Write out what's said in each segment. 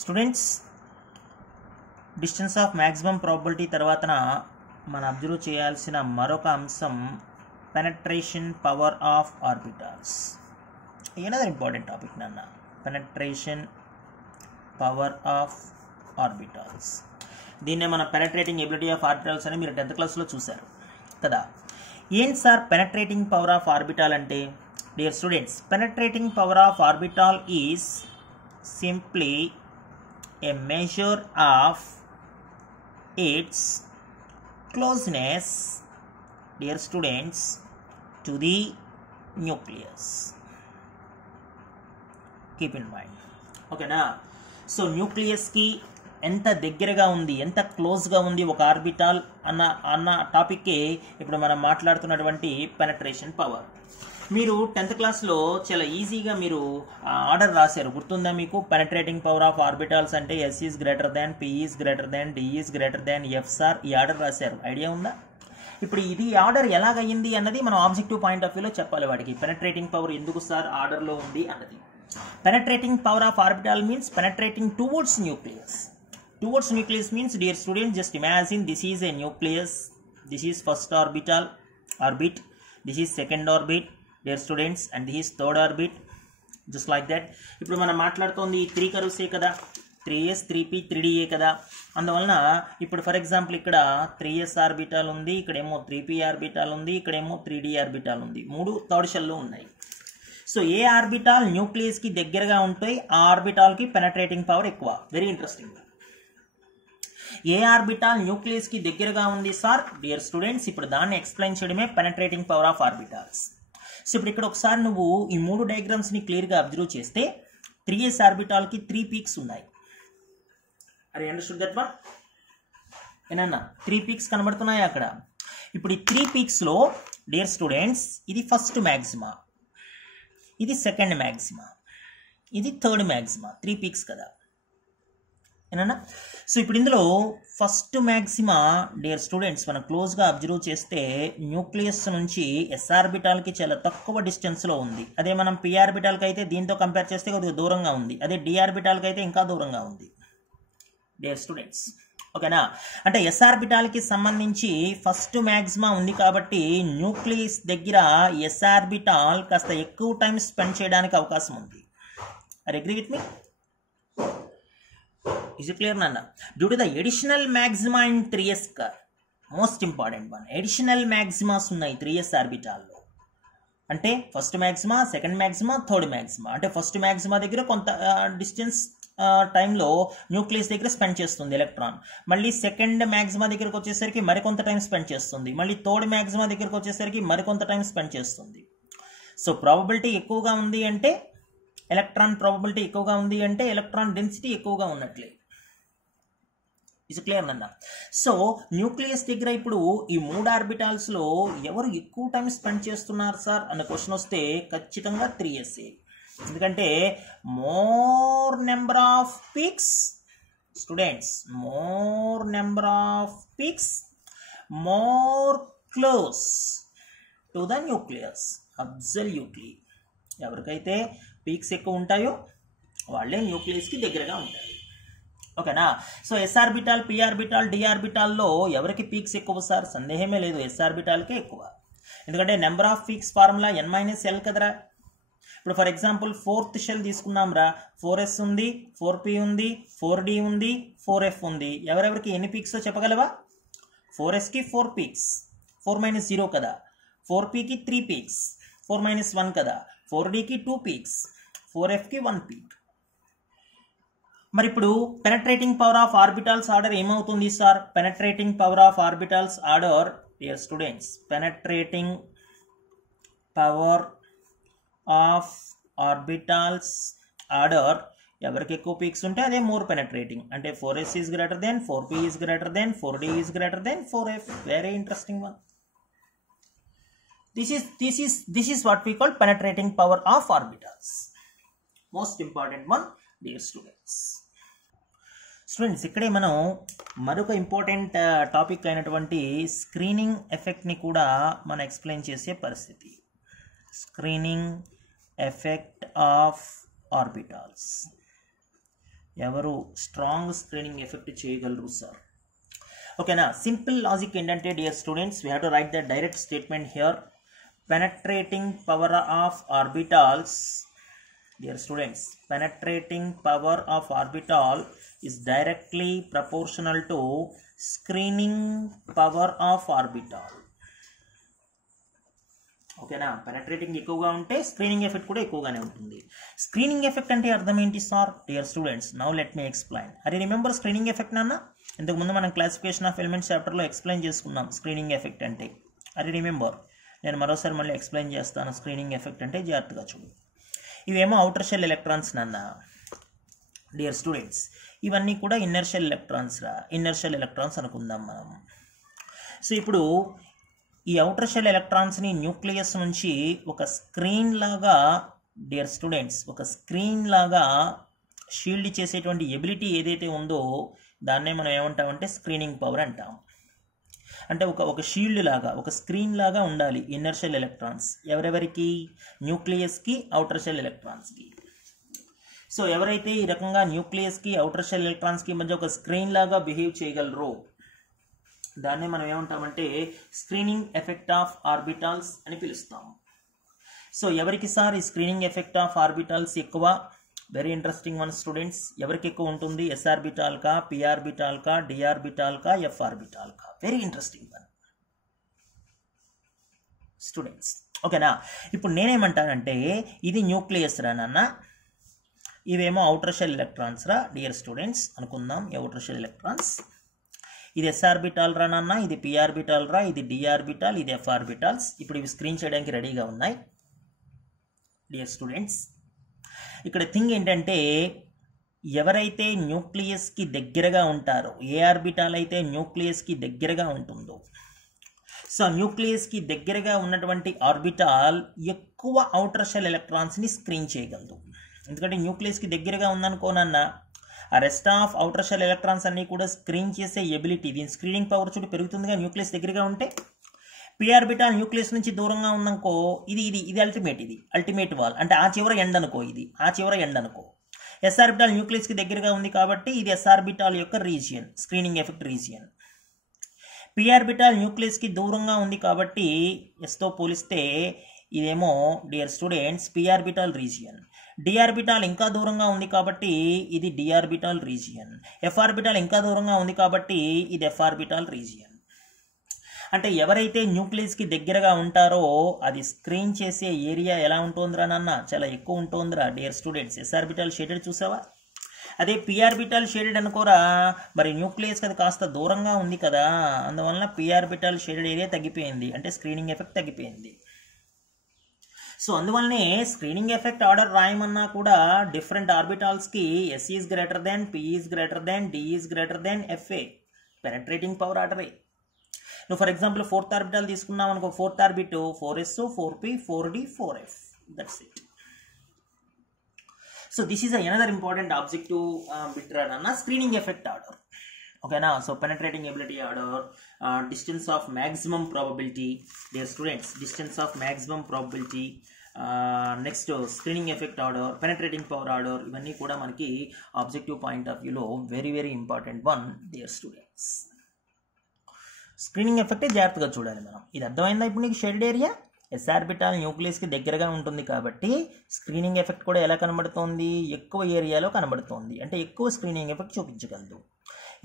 Students distance of maximum probability తర్వాతన మనం observe చేయాల్సిన మరొక అంశం penetration power of orbitals. Another important topic నాన్న, పెనట్రేషన్ పవర్ ఆఫ్ ఆర్బిటాల్స్. దీన్నే మన పెనట్రేటింగ్ ఎబిలిటీ ఆఫ్ ఆర్బిటాల్స్ అని మీరు 10th క్లాస్లో చూశారు కదా. ఏంటి sir penetrating power of orbital అంటే? Dear students, penetrating power of orbital is simply a measure of its closeness, dear students, to the nucleus. Keep in mind, okay na? So nucleus ki ఎంత దగ్గరగా ఉంది, ఎంత క్లోజ్గా ఉంది ఒక orbital అన్న టాపిక్కే ఇప్పుడు మనం మాట్లాడుతున్నటువంటి పెనట్రేషన్ పవర్. మీరు 10th క్లాస్లో చాలా ఈజీగా మీరు ఆర్డర్ రాశారు, గుర్తుందా మీకు? పెనట్రేటింగ్ పవర్ ఆఫ్ ఆర్బిటాల్స్ అంటే S is greater than, P is greater than, D is greater than, F sir, ఈ ఆర్డర్ రాశారు. ఐడియా ఉందా? ఇప్పుడు ఇది ఆర్డర్ ఎలాగయ్యింది అన్నది మనం ఆబ్జెక్టివ్ పాయింట్ ఆఫ్ వ్యూలో చెప్పాలి వాడికి. పెనట్రేటింగ్ పవర్ ఎందుకు సార్ ఆర్డర్లో ఉంది అన్నది. Penetrating power of orbital means penetrating towards nucleus. Towards nucleus means, dear students, just imagine this is a nucleus, this is first orbit, this is second orbit, dear students, and this is third orbit, just like that. ఇప్పుడు మనం మాట్లాడుతోంది 3 కర్వ్సే కదా, 3s 3p 3da కదా. అందువలన ఇప్పుడు for example ఇక్కడ 3s orbital ఉంది, ఇక్కడేమో 3p ఆర్బిటాల్ ఉంది, ఇక్కడేమో 3d ఆర్బిటాల్ ఉంది. 3 థర్డ్ షెల్లో ఉన్నాయి. సో ఏ ఆర్బిటాల్ న్యూక్లియస్కి దగ్గరగా ఉంటాయి ఆ ఆర్బిటాల్కి పెనట్రేటింగ్ పవర్ ఎక్కువ. Very interesting. ఏ ఆర్బిటాల్ న్యూక్లియస్ కి దగ్గరగా ఉంది సార్? డియర్ స్టూడెంట్స్, ఇప్పుడు దాన్ని ఎక్స్ప్లెయిన్ చేయడమే penetrating power of orbitals. So ఇప్పుడు ఇక్కడ ఒకసారి నువ్వు ఈ 3 డయాగ్రామ్స్ ని క్లియర్ గా అబ్జర్వ్ చేస్తే 3s ఆర్బిటాల్ కి 3 పీక్స్ ఉన్నాయి. అరే అండర్స్టూడ్ దట్ వన్? ఏనన్నా 3 పీక్స్ కనబడుతున్నాయి అక్కడ. ఇప్పుడు ఈ 3 పీక్స్ లో డియర్ స్టూడెంట్స్, ఇది ఫస్ట్ మ్యాక్సిమా, ఇది సెకండ్ మ్యాక్సిమా, ఇది థర్డ్ మ్యాక్సిమా. 3 పీక్స్ కదా ఏనన్నా. సో ఇప్పుడు ఇందులో ఫస్ట్ మ్యాక్సిమా డియర్ స్టూడెంట్స్ మనం క్లోజ్గా అబ్జర్వ్ చేస్తే న్యూక్లియస్ నుంచి ఎస్ ఆర్బిటాల్కి చాలా తక్కువ డిస్టెన్స్లో ఉంది. అదే మనం పి ఆర్బిటాల్కి అయితే దీంతో కంపేర్ చేస్తే కొద్దిగా దూరంగా ఉంది. అదే డి ఆర్బిటాల్కి అయితే ఇంకా దూరంగా ఉంది డియర్ స్టూడెంట్స్. ఓకేనా? అంటే ఎస్ ఆర్బిటాల్కి సంబంధించి ఫస్ట్ మ్యాక్సిమా ఉంది కాబట్టి న్యూక్లియస్ దగ్గర ఎస్ ఆర్బిటాల్ కాస్త ఎక్కువ టైం స్పెండ్ చేయడానికి అవకాశం ఉంది. Are agree with me? Is it clear nana? Due to the additional maxima in 3s ka, most important one, additional maximas ఉన్నాయి 3s ఆర్బిటాల్లో. అంటే ఫస్ట్ మ్యాక్సిమా, సెకండ్ మ్యాక్సిమా, థర్డ్ మ్యాక్సిమా. అంటే ఫస్ట్ మ్యాక్సిమా దగ్గర కొంత డిస్టెన్స్ టైంలో న్యూక్లియస్ దగ్గర స్పెండ్ చేస్తుంది ఎలక్ట్రాన్. మళ్ళీ సెకండ్ మ్యాక్సిమా దగ్గరకు వచ్చేసరికి మరికొంత టైం స్పెండ్ చేస్తుంది. మళ్ళీ థర్డ్ మ్యాక్సిమా దగ్గరకు వచ్చేసరికి మరికొంత టైం స్పెండ్ చేస్తుంది. సో ప్రాబబిలిటీ ఎక్కువగా ఉంది అంటే ఎలక్ట్రాన్ ప్రాబబిలిటీ ఎక్కువగా ఉంది అంటే ఎలక్ట్రాన్ డెన్సిటీ ఎక్కువగా ఉన్నట్లే. ఇస్ క్లియర్ అన్న? సో న్యూక్లియస్ దగ్గర ఇప్పుడు ఈ 3 ఆర్బిటాల్స్లో ఎవరు ఎక్కువ టైం స్పెండ్ చేస్తున్నారు సార్ అన్న క్వశ్చన్ వస్తే ఖచ్చితంగా 3s. ఎందుకంటే more number of peaks students, more number of peaks, more close to the nucleus. Absolutely ఎవరికైతే పీక్స్ ఎక్కువ ఉంటాయో వాళ్ళే న్యూక్లియస్కి దగ్గరగా ఉంటారు. ఓకేనా? So S orbital, P orbital, D ఆర్బిటాల్లో ఎవరికి పీక్స్ ఎక్కువ సార్? సందేహమే లేదు, ఎస్ ఆర్బిటాల్కే ఎక్కువ. ఎందుకంటే number of peaks formula n-l కదరా. ఇప్పుడు ఫర్ ఎగ్జాంపుల్ 4th షెల్ తీసుకున్నాం రా, 4s ఉంది, 4p ఉంది, 4d ఉంది, 4f ఉంది. ఎవరెవరికి ఎన్ని పీక్స్ చెప్పగలవా? 4sకి 4 పీక్స్, 4 - 0 కదా. 4pకి 3 పీక్స్, 4 - 1 కదా. 4dకి 2 పీక్స్, 4fకి 1 పీక్. మరి ఇప్పుడు penetrating power of orbitals order ఏమవుతుంది sir? Penetrating power of orbitals order dear students, penetrating power of orbitals order ఎవరికి ఎక్కువ పీక్స్ ఉంటే అదే మోర్ పెనట్రేటింగ్. అంటే 4s is greater than, 4p is greater than, 4d is greater than 4f. Very interesting one. This is what we call penetrating power of orbitals. Most important one, dear students. Students, ఇక్కడే మనం మరొక important topic అయినటువంటి screening ఎఫెక్ట్ని కూడా మనం explain చేసే పరిస్థితి. Screening effect of orbitals. ఎవరు strong screening effect చేయగలరు సార్? ఓకేనా, సింపుల్ లాజిక్ ఏంటంటే dear students, we have to right the direct statement here. Penetrating power of orbitals, dear students, penetrating power of orbital is directly proportional to screening power of orbital. ఓకేనా, penetrating ఎక్కువగా ఉంటే screening effect కూడా ఎక్కువగానే ఉంటుంది. Screening effect అంటే అర్థం ఏంటి sir? Dear students, now let me explain. అరే రిమెంబర్ స్క్రీనింగ్ ఎఫెక్ట్ నాన్న? ఇంతకుముందు మనం క్లాసిఫికేషన్ ఆఫ్ ఎలిమెంట్స్ చాప్టర్లో ఎక్స్ప్లెయిన్ చేసుకున్నాం స్క్రీనింగ్ ఎఫెక్ట్ అంటే. అరే రిమెంబర్, నేను మరోసారి మళ్ళీ ఎక్స్ప్లెయిన్ చేస్తాను. స్క్రీనింగ్ ఎఫెక్ట్ అంటే జాగ్రత్తగా చూడు. ఇవేమో అవుటర్ షెల్ ఎలక్ట్రాన్స్ నాన్న. డియర్ స్టూడెంట్స్, ఇవన్నీ కూడా ఇన్నర్ షెల్ ఎలక్ట్రాన్స్ రా. ఇన్నర్ షెల్ ఎలక్ట్రాన్స్ అనుకుందాం మనం. సో ఇప్పుడు ఈ అవుటర్ షెల్ ఎలక్ట్రాన్స్ని న్యూక్లియస్ నుంచి ఒక స్క్రీన్ లాగా, డియర్ స్టూడెంట్స్, ఒక స్క్రీన్ లాగా షీల్డ్ చేసేటువంటి ఎబిలిటీ ఏదైతే ఉందో దాన్నే మనం ఏమంటామంటే స్క్రీనింగ్ పవర్ అంటాం. అంటే ఒక షీల్డ్ లాగా, ఒక స్క్రీన్ లాగా ఉండాలి ఇన్నర్ షెల్ ఎలక్ట్రాన్స్. ఎవరెవరికి? న్యూక్లియస్కి, అవుటర్ షెల్ ఎలక్ట్రాన్స్కి. సో ఎవరైతే ఈ రకంగా న్యూక్లియస్కి, అవుటర్ షెల్ ఎలక్ట్రాన్స్కి మధ్య ఒక స్క్రీన్ లాగా బిహేవ్ చేయగలరో దాన్నే మనం ఏమంటామంటే స్క్రీనింగ్ ఎఫెక్ట్ ఆఫ్ ఆర్బిటాల్స్ అని పిలుస్తాం. సో ఎవరికి సార్ ఈ స్క్రీనింగ్ ఎఫెక్ట్ ఆఫ్ ఆర్బిటాల్స్ ఎక్కువ? Very interesting one students. ఎవరికి ఎక్కువ ఉంటుంది? ఎస్ ఆర్బిటాల్ కా, పి ఆర్బిటాల్ కా, డి ఆర్బిటాల్ కా, ఎఫ్ ఆర్బిటాల్ కా? Very interesting one students. ఓకేనా, ఇప్పుడు నేనేమంటానంటే ఇది న్యూక్లియస్ రా నాన్న, ఇవేమో అవుటర్ షెల్ ఎలక్ట్రాన్స్ రా డియర్ స్టూడెంట్స్ అనుకుందాం. Outer shell electrons. ఇది ఎస్ ఆర్బిటాల్ రా నాన్న, ఇది పి ఆర్బిటాల్ రా, ఇది డి ఆర్బిటాల్, ఇది ఎఫ్ ఆర్బిటాల్స్. ఇప్పుడు ఇవి స్క్రీన్ చేయడానికి రెడీగా ఉన్నాయి డియర్ స్టూడెంట్స్. ఇక్కడ థింగ్ ఏంటంటే ఎవరైతే న్యూక్లియస్కి దగ్గరగా ఉంటారో, ఏ ఆర్బిటాల్ అయితే న్యూక్లియస్కి దగ్గరగా ఉంటుందో, సో న్యూక్లియస్కి దగ్గరగా ఉన్నటువంటి ఆర్బిటాల్ ఎక్కువ అవుటర్ షెల్ ఎలక్ట్రాన్స్ని స్క్రీన్ చేయగలదు. ఎందుకంటే న్యూక్లియస్కి దగ్గరగా ఉందనుకోనన్న ఆ rest of outer shell electrons అన్నీ కూడా స్క్రీన్ చేసే ఎబిలిటీ, దీని స్క్రీనింగ్ పవర్ చూడు పెరుగుతుందిగా న్యూక్లియస్ దగ్గరగా ఉంటే. పి ఆర్బిటాల్ న్యూక్లియస్ నుంచి దూరంగా ఉందనుకో, ఇది అల్టిమేట్ వాల్, అంటే ఆ చివర ఎండ్ అనుకో, ఇది ఆ చివర ఎండ్ అనుకో. ఎస్ ఆర్బిటాల్ న్యూక్లియస్కి దగ్గరగా ఉంది కాబట్టి ఇది ఎస్ ఆర్బిటాల్ యొక్క region, screening effect region. P orbital న్యూక్లియస్కి దూరంగా ఉంది కాబట్టి ఎస్తో పోలిస్తే ఇదేమో dear students P orbital region. D orbital ఇంకా దూరంగా ఉంది కాబట్టి ఇది D orbital region. F orbital ఇంకా దూరంగా ఉంది కాబట్టి ఇది ఎఫ్ ఆర్బిటాల్ రీజియన్. అంటే ఎవరైతే న్యూక్లియస్కి దగ్గరగా ఉంటారో అది స్క్రీన్ చేసే ఏరియా ఎలా ఉంటుందిరా నాన్న? చాలా ఎక్కువ ఉంటుందిరా dear students. S orbital shaded చూసావా? అదే పి ఆర్బిటాల్ షేడెడ్ అనుకోరా, మరి న్యూక్లియస్కి అది కాస్త దూరంగా ఉంది కదా, అందువలన పి ఆర్బిటాల్ షేడెడ్ ఏరియా తగ్గిపోయింది, అంటే స్క్రీనింగ్ ఎఫెక్ట్ తగ్గిపోయింది. సో అందువల్లనే స్క్రీనింగ్ ఎఫెక్ట్ ఆర్డర్ రాయమన్నా కూడా డిఫరెంట్ ఆర్బిటాల్స్కి S is greater than, P is greater than, D is greater than ఎఫ్ఏ, పెనట్రేటింగ్ పవర్ ఆర్డరే. నువ్వు ఫర్ ఎగ్జాంపుల్ ఫోర్త్ ఆర్బిటాల్ తీసుకున్నావు అనుకో, fourth orbit 4s, 4p, 4d, 4f, that's it. So this is another important objective bit అన్న screening effect order. ఓకేనా, so penetrating ability order, distance of maximum probability dear students, distance of maximum probability, next screening effect order, penetrating power order, ఇవన్నీ కూడా మనకి objective point of వ్యూలో very very important one dear students. Screening ఎఫెక్టే జాగ్రత్తగా చూడాలి మనం. ఇది అర్థమైందా ఇప్పుడు నీకు? షేడెడ్ ఏరియా ఎస్ ఆర్బిటాల్ న్యూక్లియస్కి దగ్గరగా ఉంటుంది కాబట్టి స్క్రీనింగ్ ఎఫెక్ట్ కూడా ఎలా కనబడుతోంది? ఎక్కువ ఏరియాలో కనబడుతోంది, అంటే ఎక్కువ స్క్రీనింగ్ ఎఫెక్ట్ చూపించగలదు.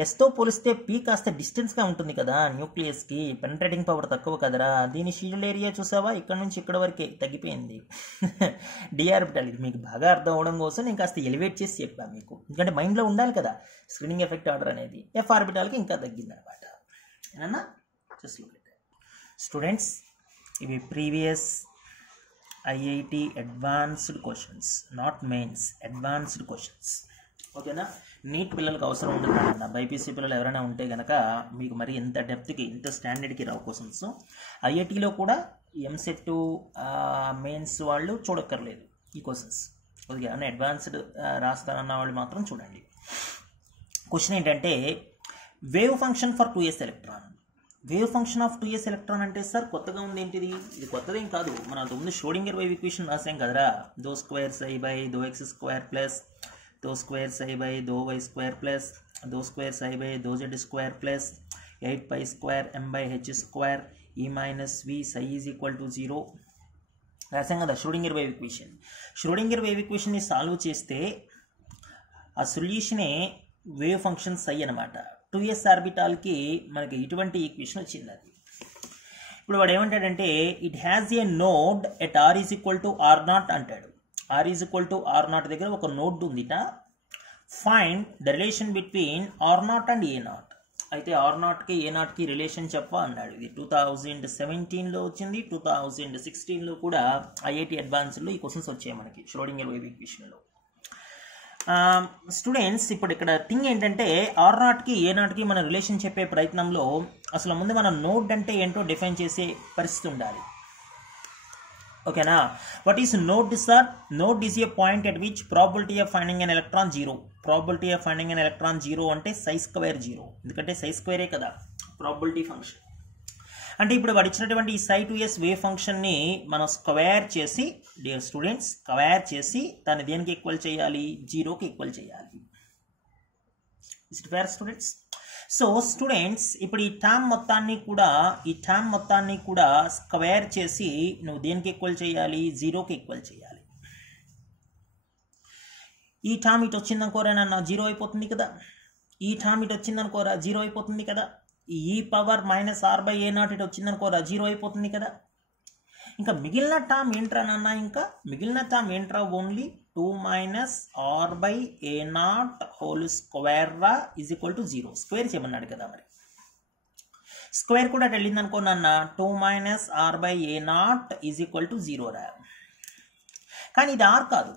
ఎస్తో పోలిస్తే పీ కాస్త డిస్టెన్స్గా ఉంటుంది కదా న్యూక్లియస్కి, పెనట్రేటింగ్ పవర్ తక్కువ కదరా. దీని షీల్డ్ ఏరియా చూసావా, ఇక్కడ నుంచి ఇక్కడ వరకే తగ్గిపోయింది. డి ఆర్బిటాల్, ఇది మీకు బాగా అర్థం అవడం కోసం నేను కాస్త ఎలివేట్ చేసి చెప్పాను మీకు, ఎందుకంటే మైండ్లో ఉండాలి కదా స్క్రీనింగ్ ఎఫెక్ట్ ఆర్డర్ అనేది. ఎఫ్ ఆర్బిటాల్కి ఇంకా తగ్గింది అనమాట. ఏనన్నా జస్ట్ లుక్ ఎట్ స్టూడెంట్స్, ఇవి previous IIT advanced questions, not mains, advanced questions. ఓకేనా, నీట్ పిల్లలకు అవసరం ఉంటుంది అన్న. బైపీసీ పిల్లలు ఎవరైనా ఉంటే కనుక మీకు మరి ఎంత డెప్త్కి, ఇంత స్టాండర్డ్కి రావు క్వశ్చన్స్. ఐఐటీలో కూడా ఎంసెట్ మెయిన్స్ వాళ్ళు చూడక్కర్లేదు ఈ క్వశ్చన్స్. కొద్దిగా ఏమైనా అడ్వాన్స్డ్ రాస్తానన్న వాళ్ళు మాత్రం చూడండి. క్వశ్చన్ ఏంటంటే wave function for 2s electron. Wave function of 2s electron అంటే సార్ కొత్తగా ఉంది ఏంటిది? ఇది కొత్తదేం కాదు, మనం అంతకుముందు ష్రోడింగర్ వేవ్ ఈక్వేషన్ రాసాం కదరా. Do square psi by do X square plus do square psi by do Y square plus do square psi by do Z square plus 8 pi square M by H square E minus V psi is equal to 0 రాసాం కదా Schrodinger wave equation. Schrodinger wave ఈక్వేషన్ని solve చేస్తే ఆ సొల్యూషనే wave function సై అనమాట. 2s ఆర్బిటాల్కి మనకి ఇటువంటి equation వచ్చింది. అది ఇప్పుడు వాడు ఏమంటాడంటే it has a node at R is equal to R naught అంటాడు. R is equal to R naught దగ్గర ఒక నోడ్ ఉందిట. Find the relation between R naught and A naught. అయితే ఆర్ నాట్కి ఏ నాట్కి రిలేషన్ చెప్ప అన్నాడు. ఇది 2017లో వచ్చింది, 2016లో కూడా ఐఐటి అడ్వాన్స్డ్లో ఈ క్వశ్చన్స్ వచ్చాయి మనకి ష్రోడింగర్ వేవ్ ఈక్వేషన్లో. స్టూడెంట్స్ ఇప్పుడు ఇక్కడ థింగ్ ఏంటంటే ఆర్ నాట్కి ఏ నాట్కి మన రిలేషన్ చెప్పే ప్రయత్నంలో అసలు ముందు మనం నోడ్ అంటే ఏంటో డిఫైన్ చేసే పరిస్థితి ఉండాలి. ఓకేనా? What is node sir? Node is a point at which probability of finding an electron 0. Probability of finding an electron 0 అంటే సై స్క్వేర్ 0, ఎందుకంటే సై స్క్వేరే కదా ప్రాబిలిటీ ఫంక్షన్. అంటే ఇప్పుడు వాడు ఇచ్చినటువంటి ఈ సై 2s వేవ్ ఫంక్షన్ని మనం స్క్వేర్ చేసి, డియర్ స్టూడెంట్స్, స్క్వేర్ చేసి దాన్ని దేనికి ఈక్వల్ చేయాలి? 0కి ఈక్వల్ చేయాలి. Is it fair students? So students ఇప్పుడు ఈ టర్మ్ మొత్తాన్ని కూడా స్క్వేర్ చేసి నువ్వు దేనికి ఈక్వల్ చేయాలి? 0కి ఈక్వల్ చేయాలి. ఈ టర్మ్ ఇటు వచ్చిందనుకోరా నన్న 0 అయిపోతుంది కదా. ఈ టర్మ్ ఇటు వచ్చిందనుకోరా 0 అయిపోతుంది కదా. ఈ power minus R by A naught ఇటు వచ్చిందనుకోరా 0 అయిపోతుంది కదా. ఇంకా మిగిలిన టర్మ్ ఏంట్రా నాన్న? ఇంకా మిగిలిన టర్మ్ ఏంట్రా? Only 2 minus R by A naught whole square రా ఈజ్ ఈక్వల్ టు 0. స్క్వేర్ చేయమన్నాడు కదా. మరి స్క్వేర్ కూడా వెళ్ళింది అనుకో నాన్న, 2 minus R by A naught is equal to 0 రా. కానీ ఇది ఆర్ కాదు,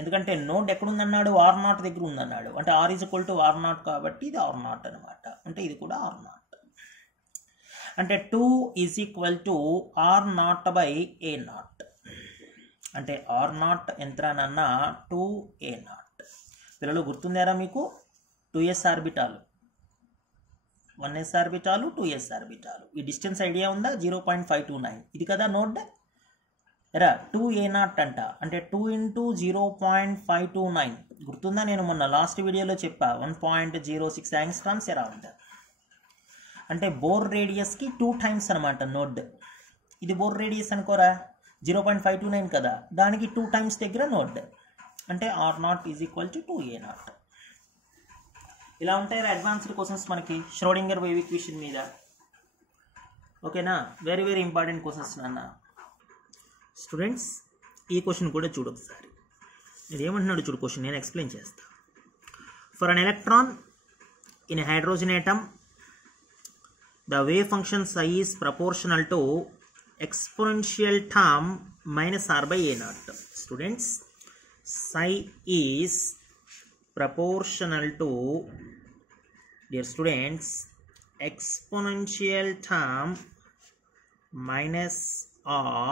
ఎందుకంటే నోడ్ ఎక్కడుందన్నాడు? ఆర్ నాట్ దగ్గర ఉందన్నాడు. అంటే R is equal to R naught కాబట్టి ఇది ఆర్ నాట్ అనమాట. అంటే ఇది కూడా ఆర్ నాట్. అంటే 2 is equal to R naught by A naught. అంటే ఆర్ నాట్ ఎంతరానన్నా 2a నాట్. పిల్లలు గుర్తుందారా మీకు? 2s ఆర్బిటాలు, 1s ఆర్బిటాలు, 2s ఆర్బిటాలు. ఈ డిస్టెన్స్ ఐడియా ఉందా? 0.529 ఇది కదా నోడ్. ఎరా 2a నాట్ అంట, అంటే 2 ఇంటూ 0.529 గుర్తుందా? నేను మొన్న లాస్ట్ వీడియోలో చెప్పా 1.06 యాంగ్స్ట్రామ్స్ అరౌండ్. అంటే బోర్ రేడియస్కి 2 టైమ్స్ అనమాట నోడ్. ఇది బోర్ రేడియస్ అనుకోరా, 0.529 కదా, దానికి 2 టైమ్స్ దగ్గర నోడ్. అంటే R naught is equal to 2a naught. ఇలా ఉంటాయి అడ్వాన్స్డ్ క్వశ్చన్స్ మనకి ష్రోడింగర్ వేవ్ ఈక్వేషన్ మీద. ఓకేనా? వెరీ వెరీ ఇంపార్టెంట్ క్వశ్చన్స్ నాన్న. స్టూడెంట్స్ ఈ క్వశ్చన్ కూడా చూడు ఒకసారి. ఇది ఏమంటున్నాడు చూడు క్వశ్చన్, నేను ఎక్స్ప్లెయిన్ చేస్తా. For an electron in hydrogen atom the wave function psi is proportional to exponential term minus r by a naught. Students, psi is proportional to, dear students, exponential term minus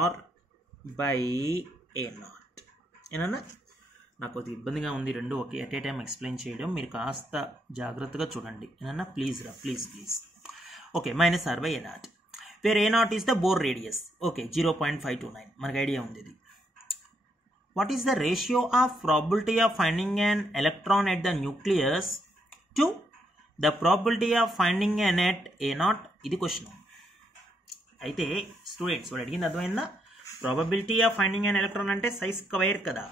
r by a naught. ఏనన్నా నాకు కొద్దిగా ఇబ్బందిగా ఉంది రెండు ఒకే at a time explain చేయడం. మీరు కాస్త జాగ్రత్తగా చూడండి ఏనన్నా, ప్లీజ్ రా, please. Okay, minus R by A naught, where A naught is the Bohr radius. Okay, 0.529 మనకు ఐడియా ఉంది ఇది. What is the ratio of probability of finding an electron at the nucleus to the probability of finding an at A naught? ఇది question. అయితే students వాడు అడిగింది అర్థమైందా? Probability of finding an electron అంటే సై square కదా.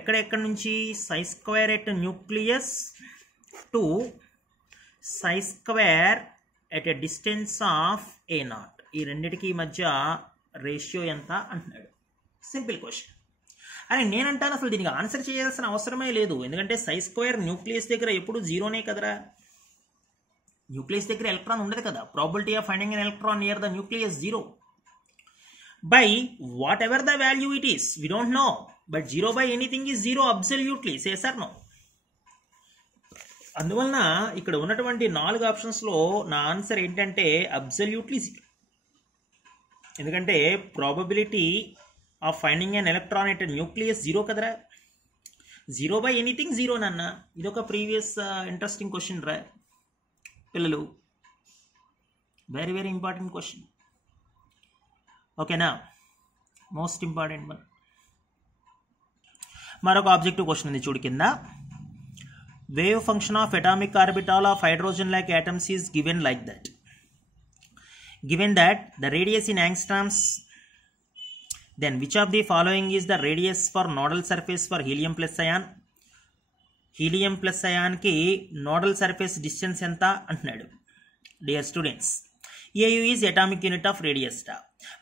ఎక్కడ నుంచి? సై square at nucleus to Sye square at a distance of A not. ఈ రెండిటికి మధ్య రేషియో ఎంత అంటున్నాడు. Simple question. అని నేనంటాను అసలు దీనికి ఆన్సర్ చేయాల్సిన అవసరమే లేదు, ఎందుకంటే సై స్క్వేర్ న్యూక్లియస్ దగ్గర ఎప్పుడు 0నే కదరా. న్యూక్లియస్ దగ్గర ఎలక్ట్రాన్ ఉండదు కదా. Probability of finding an electron near the nucleus 0 by whatever the value it is, we don't know, but 0 by anything is 0 absolutely. Say yes or no. అందువలన ఇక్కడ ఉన్నటువంటి 4 ఆప్షన్స్లో నా ఆన్సర్ ఏంటంటే అబ్సల్యూట్లీ 0. ఎందుకంటే probability of finding an electron at nucleus 0 కదరా. 0 by anything 0 నాన్న. ఇదొక ప్రీవియస్ ఇంట్రెస్టింగ్ క్వశ్చన్ రా పిల్లలు. Very very important question. ఓకేనా? Most important one. మరొక ఆబ్జెక్టివ్ క్వశ్చన్ ఉంది చూడు కింద. Wave function of atomic orbital of hydrogen like atoms is given like that. Given that the radius in angstroms, then which of the following is the radius for nodal surface for helium plus ion? Helium plus అయాన్కి nodal surface distance ఎంత అంటున్నాడు. Dear students, AU is atomic unit of radius రా.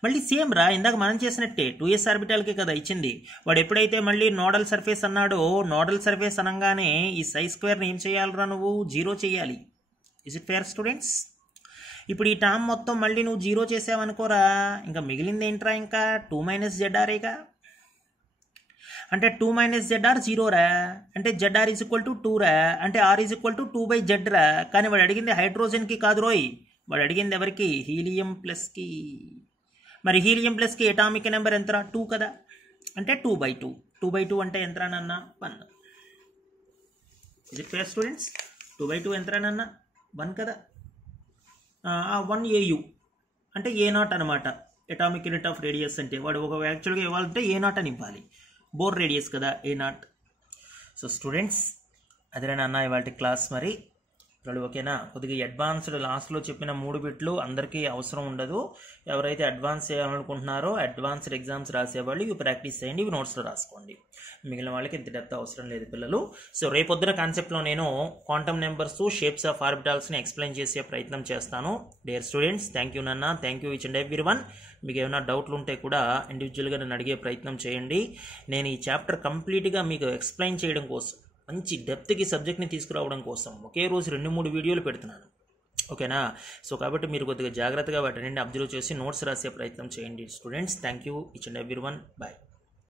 మళ్ళీ same రా, ఇందాక మనం చేసినట్టే 2s ఆర్బిటాల్కి కదా ఇచ్చింది. వాడు ఎప్పుడైతే మళ్ళీ నోడల్ సర్ఫేస్ అన్నాడో, నోడల్ సర్ఫేస్ అనగానే ఈ సై స్క్వేర్ని ఏం చేయాలిరా నువ్వు? 0 చేయాలి. Is it fair students? ఇప్పుడు ఈ టర్మ్ మొత్తం మళ్ళీ నువ్వు 0 చేసావనుకోరా, ఇంకా మిగిలింది ఏంట్రా? ఇంకా 2 - ZRఏగా. అంటే 2 - ZR 0 రా, అంటే ZR ఈజ్ ఈక్వల్ టు 2 రా, అంటే R is equal to 2/Z రా. కానీ వాడు అడిగింది హైడ్రోజన్కి కాదు రోయ్, వాడు అడిగింది ఎవరికి? హీలియం ప్లస్కి. మరి హీలియం ప్లస్కి ఎటామిక్ నెంబర్ ఎంతరా? 2 కదా, అంటే 2/2. 2/2 అంటే ఎంతరా నాన్న? 1. Is it fair students? 2/2 ఎంతరా నాన్న? 1 కదా. 1 AU అంటే A0 అనమాట. అటామిక్ యూనిట్ ఆఫ్ రేడియస్ అంటే వాడు ఒక యాక్చువల్గా ఇవ్వాలంటే A0 అని ఇవ్వాలి. బోర్ రేడియస్ కదా A0. సో స్టూడెంట్స్, అదే నాన్న ఇవాళ క్లాస్. మరి ఇప్పుడు ఓకేనా? కొద్దిగా అడ్వాన్స్డ్ లాస్ట్లో చెప్పిన 3 బిట్లు అందరికీ అవసరం ఉండదు. ఎవరైతే అడ్వాన్స్ చేయాలనుకుంటున్నారో అడ్వాన్స్డ్ ఎగ్జామ్స్ రాసేవాళ్ళు ఇవి ప్రాక్టీస్ చేయండి, ఇవి నోట్స్లో రాసుకోండి. మిగిలిన వాళ్ళకి ఇంత డెప్త్ అవసరం లేదు పిల్లలు. సో రేపొద్దున కాన్సెప్ట్లో నేను క్వాంటమ్ నెంబర్స్, షేప్స్ ఆఫ్ ఆర్బిటాల్స్ని ఎక్స్ప్లెయిన్ చేసే ప్రయత్నం చేస్తాను. డియర్ స్టూడెంట్స్, థ్యాంక్ యూ నాన్న, thank you each and everyone. మీకు ఏమైనా డౌట్లు ఉంటే కూడా ఇండివిజువల్గా నన్ను అడిగే ప్రయత్నం చేయండి. నేను ఈ చాప్టర్ కంప్లీట్గా మీకు ఎక్స్ప్లెయిన్ చేయడం కోసం, మంచి డెప్త్కి సబ్జెక్ట్ని తీసుకురావడం కోసం ఒకే రోజు 2-3 వీడియోలు పెడుతున్నాను. ఓకేనా? సో కాబట్టి మీరు కొద్దిగా జాగ్రత్తగా వాటిని అబ్జర్వ్ చేసి నోట్స్ రాసే ప్రయత్నం చేయండి students. Thank you each and everyone. Bye.